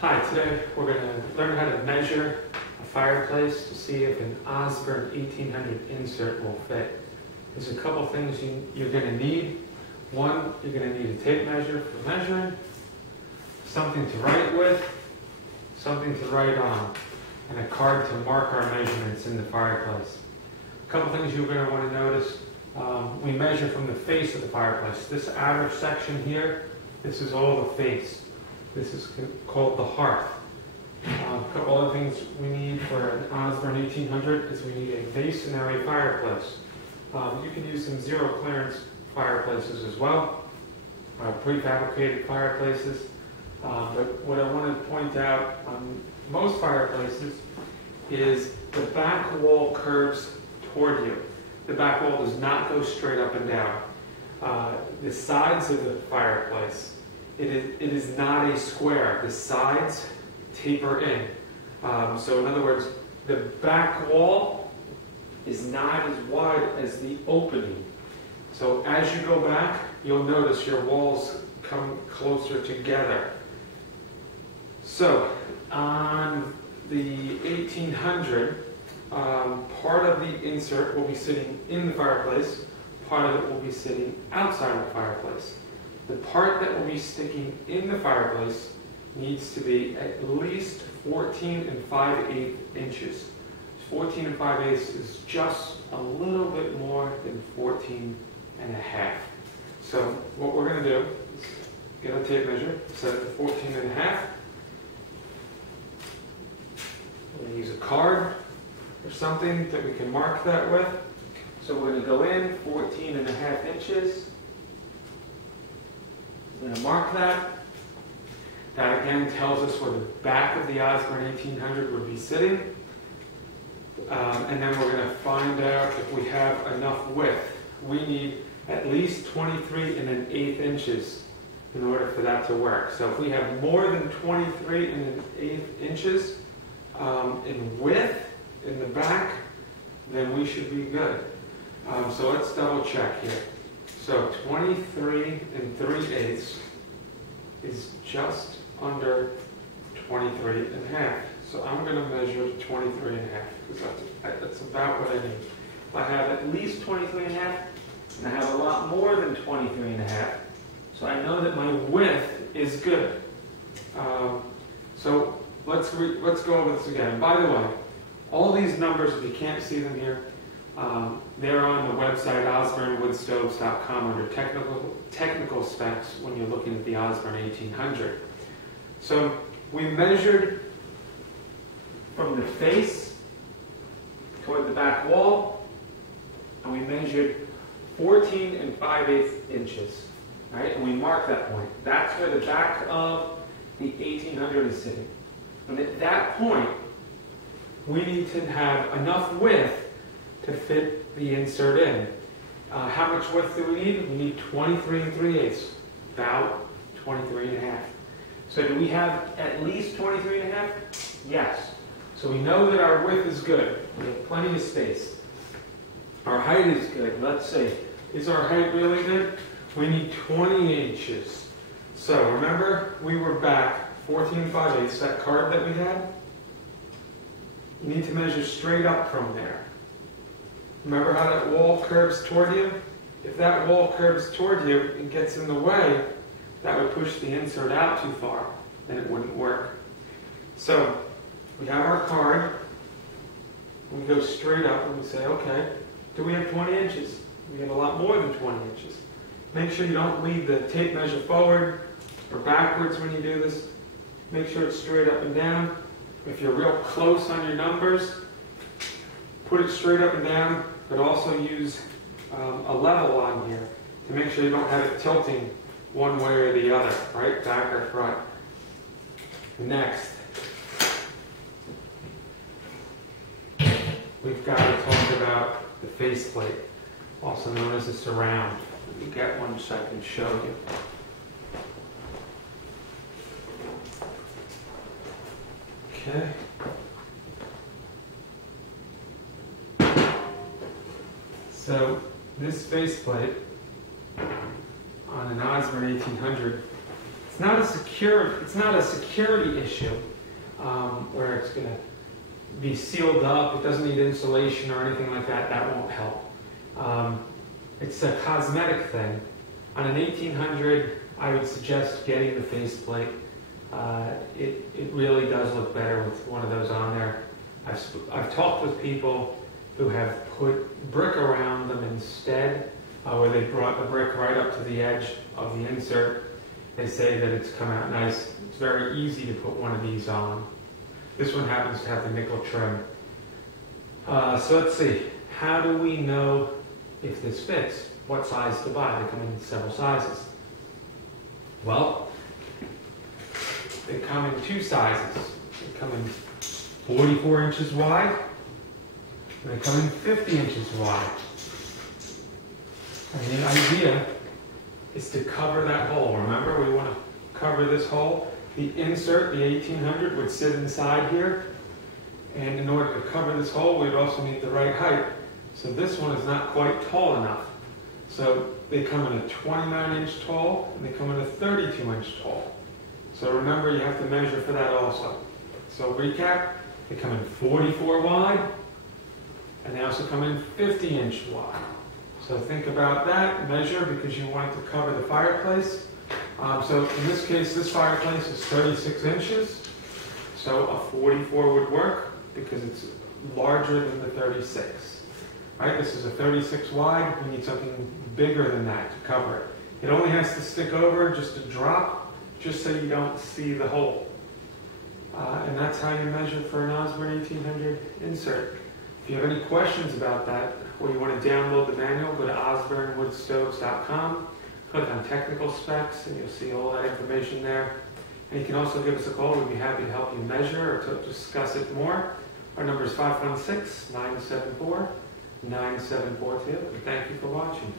Hi, today we're going to learn how to measure a fireplace to see if an Osburn 1800 insert will fit. There's a couple things you're going to need. One, you're going to need a tape measure for measuring, something to write with, something to write on, and a card to mark our measurements in the fireplace. A couple things you're going to want to notice. We measure from the face of the fireplace. This outer section here, this is all the face. This is called the hearth. A couple other things we need for an Osburn 1800 is we need a masonry fireplace. You can use some zero clearance fireplaces as well, prefabricated fireplaces. But what I want to point out on most fireplaces is the back wall curves toward you. The back wall does not go straight up and down. The sides of the fireplace, it is not a square. The sides taper in. So in other words, the back wall is not as wide as the opening. So as you go back, you'll notice your walls come closer together. So on the 1800, part of the insert will be sitting in the fireplace, part of it will be sitting outside of the fireplace. The part that will be sticking in the fireplace needs to be at least 14 5/8 inches. 14 5/8 is just a little bit more than 14 1/2. So what we're going to do is get a tape measure, set it to 14 1/2. We're going to use a card or something that we can mark that with. So we're going to go in 14 1/2 inches. We're going to mark that. That again tells us where the back of the Osburn 1800 would be sitting. And then we're going to find out if we have enough width. We need at least 23 1/8 inches in order for that to work. So if we have more than 23 1/8 inches in width in the back, then we should be good. So let's double check here. So 23 3/8 is just under 23 1/2. So I'm going to measure 23 1/2 because that's about what I need. If I have at least 23 1/2 and I have a lot more than 23 1/2, so I know that my width is good. So let's go over this again. And by the way, all these numbers, if you can't see them here, they're on the website osburnwoodstoves.com under technical specs when you're looking at the Osburn 1800. So we measured from the face toward the back wall, and we measured 14 5/8 inches. Right? And we marked that point. That's where the back of the 1800 is sitting. And at that point, we need to have enough width to fit the insert in. How much width do we need? We need 23 3/8, about 23 1/2. So do we have at least 23 1/2? Yes. So we know that our width is good. We have plenty of space. Our height is good. Let's see. Is our height really good? We need 20 inches. So remember, we were back 14 5/8, that card that we had? You need to measure straight up from there. Remember how that wall curves toward you? If that wall curves toward you and gets in the way, that would push the insert out too far, and it wouldn't work. So we have our card. We go straight up and we say, okay, do we have 20 inches? We have a lot more than 20 inches. Make sure you don't lead the tape measure forward or backwards when you do this. Make sure it's straight up and down. If you're real close on your numbers, put it straight up and down, but also use a level on here to make sure you don't have it tilting one way or the other, right? Back or front. Next, we've got to talk about the faceplate, also known as a surround. Let me get one so I can show you. Okay. So this faceplate on an Osburn 1800, it's It's not a security issue where it's going to be sealed up. It doesn't need insulation or anything like that. That won't help. It's a cosmetic thing. On an 1800, I would suggest getting the faceplate. It really does look better with one of those on there. I've talked with people who have put brick around them instead, where they brought the brick right up to the edge of the insert. They say that it's come out nice. It's very easy to put one of these on. This one happens to have the nickel trim. So let's see, how do we know if this fits? What size to buy? They come in several sizes. Well, they come in two sizes. They come in 44 inches wide, and they come in 50 inches wide. And the idea is to cover that hole. Remember, we want to cover this hole. The insert, the 1800, would sit inside here. And in order to cover this hole, we'd also need the right height. So this one is not quite tall enough. So they come in a 29-inch tall, and they come in a 32-inch tall. So remember, you have to measure for that also. So recap, they come in 44 wide, and they also come in 50-inch wide. So think about that, measure, because you want it to cover the fireplace. So in this case, this fireplace is 36 inches. So a 44 would work because it's larger than the 36. Right? This is a 36 wide. We need something bigger than that to cover it. It only has to stick over just a drop, just so you don't see the hole. And that's how you measure for an Osburn 1800 insert. If you have any questions about that, or you want to download the manual, go to osburnwoodstoves.com, click on technical specs, and you'll see all that information there. And you can also give us a call. We'd be happy to help you measure or to discuss it more. Our number is 516-974-9742. And thank you for watching.